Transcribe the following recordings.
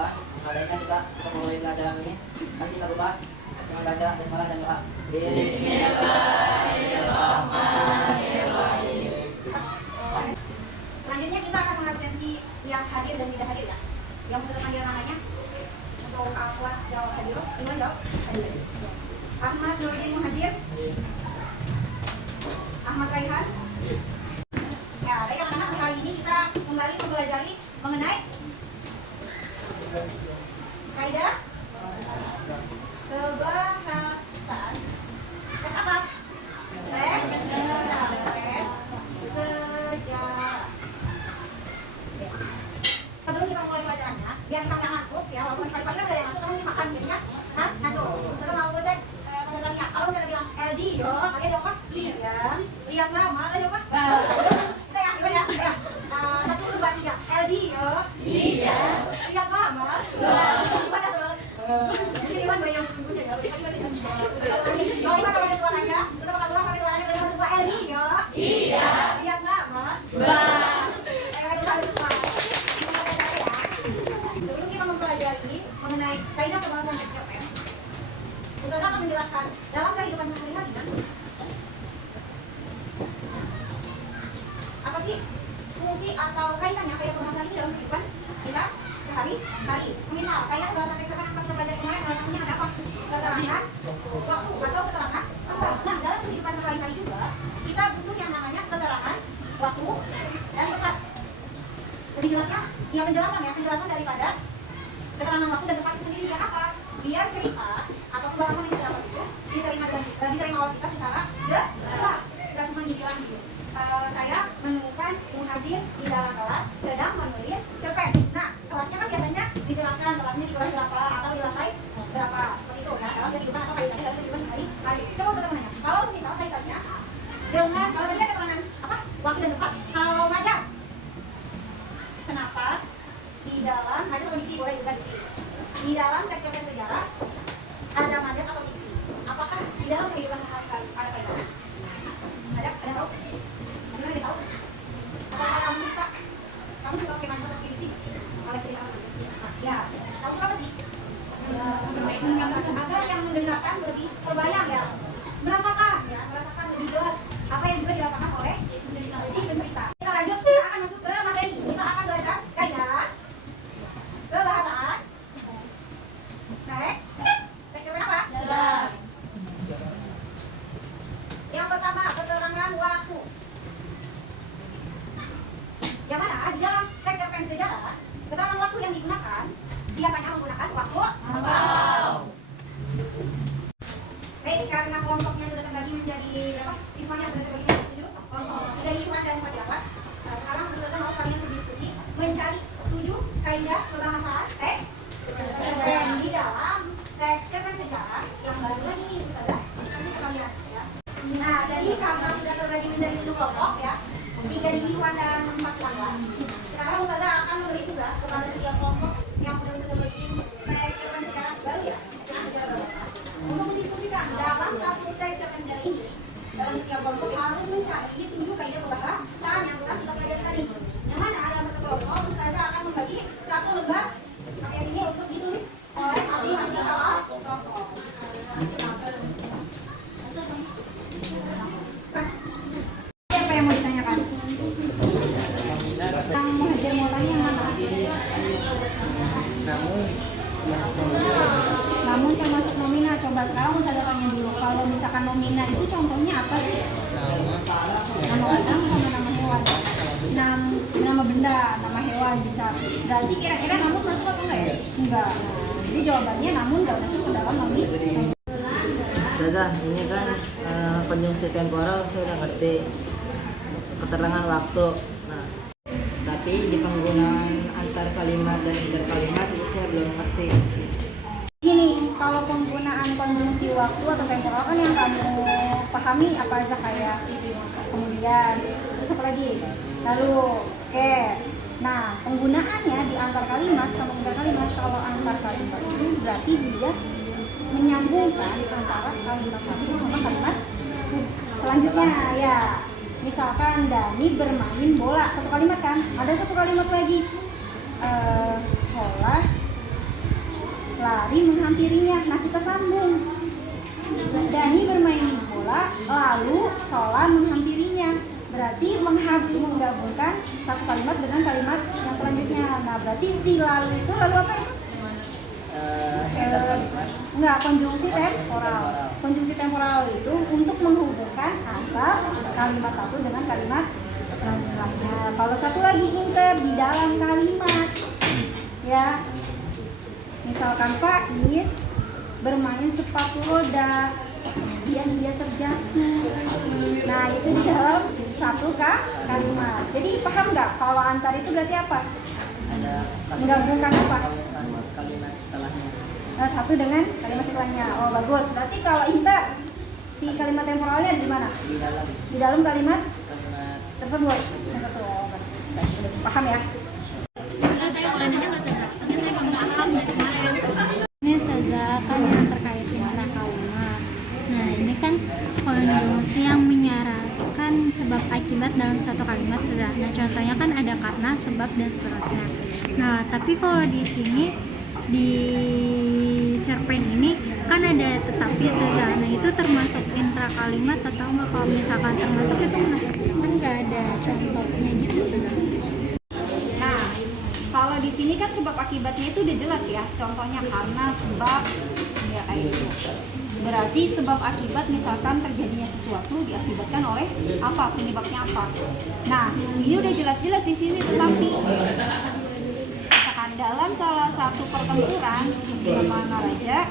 doa. Kalian kita mulai pelajaran ini. Mari kita buka dengan baca basmalah dan doa. Bismillahirrahmanirrahim. Selanjutnya kita akan mengabsensi yang hadir dan tidak hadir ya. Yang sudah panggil namanya untuk Ahmad jawab hadir. Iman jawab hadir. Ahmad Nurdin Muhajir. Ahmad Raihan. Ya, baik anak-anak, hari ini kita kembali mempelajari mengenai kaidah kebahasaan. Teks apa? Teks sejarah. Sebelum kita mulai pelajarannya, biar kita nggak ngantuk ya, walaupun sekali-kali kan udah yang ngantuk, kamu makan jadinya ngantuk. Saya mau cek konsentrasinya. Kalau saya bilang LG, yo, kalian jawab apa? Iya. Lihat nama, kalian jawab apa? Saya gimana ya? Ya. 1, 2, 3. LG, yo. Iya. Lihat nama. Gimana soal? Ini Iwan bayang sesungguhnya ya. Tadi masih kan. Kalau Iwan kalau ada suaranya, kita bakal ulang sampai suaranya benar semua LG, yo. Iya. Lihat nama. Sebelum kita mempelajari mengenai kaidah pembahasan teks cerpen, Ustazah akan menjelaskan dalam kehidupan sehari-hari kan, apa sih fungsi atau kaitannya kaidah pembahasan ini dalam kehidupan kita sehari-hari. Semisal kaidah pembahasan teks cerpen yang kita pelajari kemarin salah satunya ada apa? Keterangan waktu atau keterangan tempat. Nah, dalam kehidupan sehari-hari juga kita butuh yang namanya keterangan waktu dan tempat. Lebih jelasnya, ya penjelasan daripada keterangan waktu dan tempat itu sendiri ya apa? Biar cerita atau pembahasan yang kita dapat itu diterima oleh kita secara jelas, tidak cuma dibilang gitu. Saya menemukan Muhajir di dalam kelas sedang menulis cerpen. Nah, kelasnya kan biasanya dijelaskan kelasnya di kelas berapa atau di lantai berapa, seperti itu ya, dalam kehidupan atau kaitannya dalam kehidupan sehari-hari. Coba saya tanya, kalau semisal kaitannya dengan kalau tadi keterangan apa? Waktu dan tempat, kalau majas, kenapa di dalam majas atau diksi, boleh juga diksi, di dalam teks cerpen sejarah ada majas atau diksi? Apakah di dalam kehidupan sehari-hari ada kaitannya? Ada tahu? Ada tahu? Apakah kamu suka? Kamu suka pakai majas atau pakai diksi? Kalau diksi apa? Ya, tahu apa sih? Agar yang mendengarkan lebih terbayang ya, merasakan lebih jelas apa yang juga dirasakan oleh si pencerita. Kita lanjut, kita akan masuk ke materi. Kita akan belajar kaidah kebahasaan teks cerpen apa? Sejarah. Yang pertama, keterangan waktu. Yang mana di dalam teks cerpen sejarah, keterangan waktu yang digunakan biasanya menggunakan waktu lampau. Baik, karena kelompoknya sudah terbagi menjadi berapa? Siswanya sudah terbagi menjadi 7 kelompok, 3 di Iwan dan 4 di Ahmad. Sekarang peserta mau kalian berdiskusi mencari 7 kaidah kebahasaan teks cerpen di dalam teks cerpen sejarah yang barusan ini Ustazah kasih ke kalian ya. Nah, jadi karena sudah terbagi menjadi 7 kelompok ya, 3 di Iwan dan 4 di Ahmad. Sekarang Ustazah akan memberi tugas kepada setiap kelompok yang sudah bikin teks cerpen sejarah baru ya, cerpen sejarah baru, untuk mendiskusikan dalam satu teks cerpen sejarah ini. Dalam setiap kelompok harus mencari 7 kaidah kebahasaan yang telah kita pelajari tadi. Yang mana dalam satu kelompok Ustazah akan membagi satu lembar sampai sini untuk ditulis oleh masing-masing kelompok. Apa yang mau ditanyakan? Yang Muhajir mau tanya yang mana? Namun yang masuk nomina, coba sekarang Ustazah tanya dulu. Kalau misalkan nomina itu contohnya apa sih? Nama orang sama nama hewan. Nama benda, nama hewan bisa. Berarti kira-kira namun masuk apa enggak ya? Enggak. Nah, jadi jawabannya namun enggak masuk ke dalam nomina. Ustazah, ini kan konjungsi temporal saya udah ngerti, keterangan waktu. Nah, tapi di penggunaan antar kalimat dan interkalimat itu saya belum ngerti. Gini, kalau penggunaan konjungsi waktu atau temporal kan yang kamu pahami apa aja, kayak kemudian, terus apa lagi? Lalu, oke. Nah, penggunaannya di antar kalimat sama interkalimat. Kalau antar kalimat itu berarti dia menyambungkan antara kalimat satu sama kalimat selanjutnya ya. Misalkan Dani bermain bola, satu kalimat kan, ada satu kalimat lagi sholat lari menghampirinya. Nah, kita sambung. Dani bermain bola, lalu Sola menghampirinya. Berarti menggabungkan satu kalimat dengan kalimat yang selanjutnya. Nah, berarti si lalu itu lalu apa itu? Antar kalimat. Enggak, konjungsi temporal. Konjungsi temporal itu untuk menghubungkan antara kalimat satu dengan kalimat lainnya. Kalau satu lagi inter di dalam kalimat, ya. Misalkan Faiz bermain sepatu roda, dia terjatuh. Nah, itu di dalam satu kalimat. Jadi paham nggak kalau antar itu berarti apa? Ada Menggabungkan apa? kalimat setelahnya. Satu dengan kalimat setelahnya. Oh, bagus. Berarti kalau inter, si kalimat temporalnya ada di mana? Di dalam kalimat tersebut. Yang satu. Oh, bagus. Baik, paham ya? Sebenarnya saya kalau nanya nggak Saza, sebenarnya saya belum paham dari kemarin. Ini Saza kan yang terkait dengan kalimat. Nah, ini kan konjungsi yang menyarankan sebab akibat dalam satu kalimat sudah. Nah, contohnya kan ada karena, sebab, dan seterusnya. Nah, tapi kalau di sini di cerpen ini kan ada tetapi Saza. Nah, itu termasuk intra kalimat atau enggak? Kalau misalkan termasuk itu kenapa sih? Kan nggak ada contohnya gitu sebenarnya. Nah, kalau di sini kan sebab akibatnya itu udah jelas ya. Contohnya karena, sebab, ya kayak gitu. Berarti sebab akibat misalkan terjadinya sesuatu diakibatkan oleh apa, penyebabnya apa. Nah, ini udah jelas-jelas di sini. Tetapi misalkan dalam salah satu pertempuran Sisingamangaraja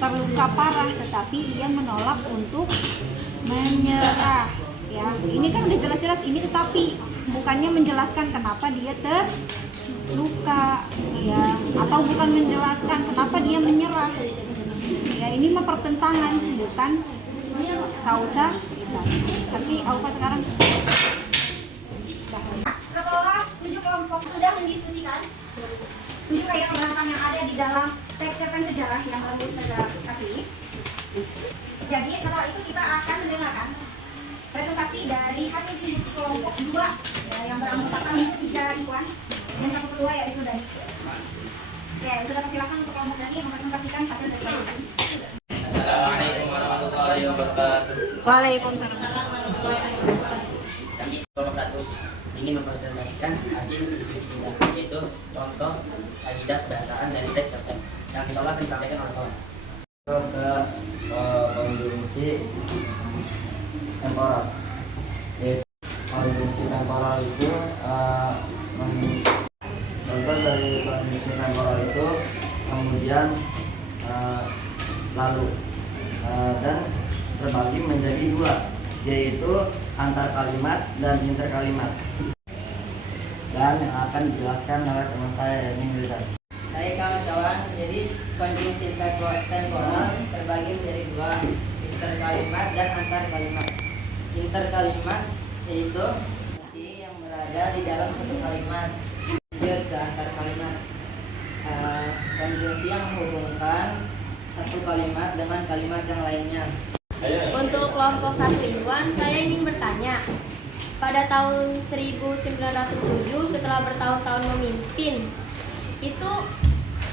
terluka parah, tetapi ia menolak untuk menyerah. Ya, ini kan udah jelas-jelas ini, tetapi bukannya menjelaskan kenapa dia terluka, ya, atau bukan menjelaskan kenapa dia menyerah. Ya, ini mah pertentangan, bukan kausa. Tapi Aufa sekarang setelah 7 kelompok sudah mendiskusikan 7 kaidah pembahasan yang ada di dalam teks cerpen sejarah yang baru saya kasih. Jadi setelah itu kita akan mendengarkan presentasi dari hasil diskusi kelompok 2 ya, yang beranggotakan 3 Iwan dan 1 ketua yaitu Dani. Oke, sudah persilakan untuk kelompok Dani mempresentasikan hasil dari diskusi. Assalamualaikum warahmatullahi wabarakatuh. Waalaikumsalam. Kami kelompok 1 ingin mempresentasikan hasil diskusi kita, yaitu contoh kaidah kebahasaan dari teks cerpen yang telah disampaikan oleh Sola. Ke konjungsi temporal. Yaitu konjungsi temporal itu contoh dari konjungsi temporal itu kemudian lalu dan terbagi menjadi 2, yaitu antar kalimat dan interkalimat. Dan yang akan dijelaskan oleh teman saya ini Wildan. Baik kawan-kawan, jadi konjungsi temporal terbagi menjadi 2, interkalimat dan antar kalimat. Interkalimat yaitu konjungsi yang berada di dalam satu kalimat. Lanjut ke antar kalimat, konjungsi yang menghubungkan satu kalimat dengan kalimat yang lainnya. Untuk kelompok 1 Iwan, saya ingin bertanya. Pada tahun 1907 setelah bertahun-tahun memimpin, itu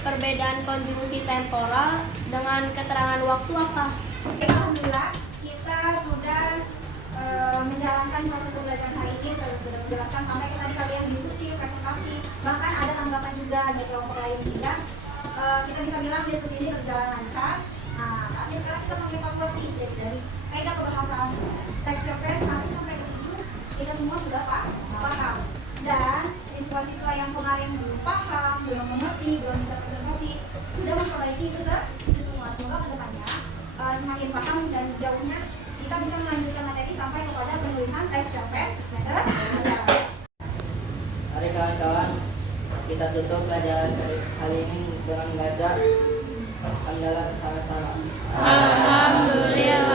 perbedaan konjungsi temporal dengan keterangan waktu apa? Alhamdulillah kita sudah menjalankan proses pembelajaran hari ini, sudah menjelaskan sampai ke tadi kalian diskusi, presentasi, bahkan ada tanggapan juga dari kelompok lain juga. Kita bisa bilang diskusi ini berjalan lancar. Nah, saatnya sekarang kita mengevaluasi dari kaidah kebahasaan teks cerpen 1 sampai ke 7 kita semua sudah paham. Dan siswa-siswa yang kemarin belum paham, belum mengerti, belum bisa presentasi, sudah memperbaiki itu semua. Semoga kedepannya semakin paham dan jauhnya kita bisa melanjutkan materi sampai kepada penulisan teks cerpen. Mari kawan-kawan, kita tutup pelajaran kali ini dengan membaca hamdalah bersama-sama. Alhamdulillah.